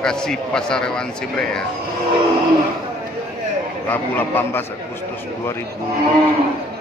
lokasi Pasar Hewan Sibre ya. Rabu 18 Agustus 2020.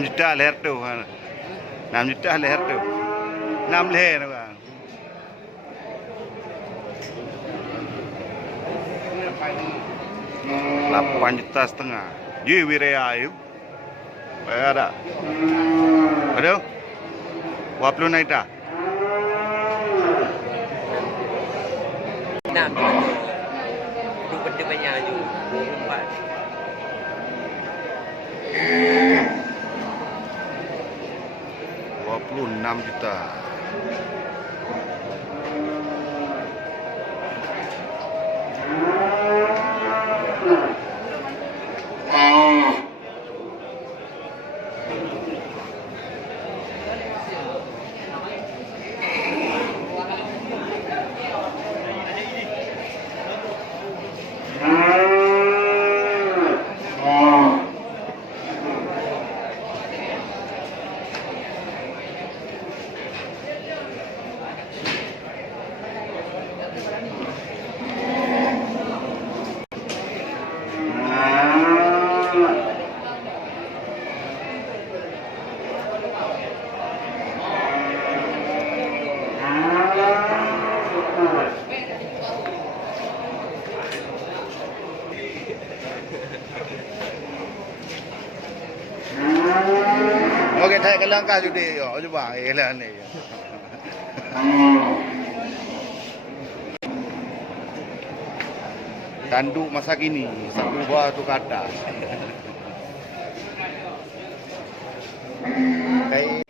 Juta leher tu, 6 juta leher tu, 6 leher tu kan. Rp8,5 juta. Ye wiraya ayu. Ada. Ada? 20 naik dah. Enam tu. Tu benda banyak tu. 4. 26 juta. Okey, saya kelangkah judi yo. Cuba elah ni. Tanduk masa kini, satu buah tu kata. Baik.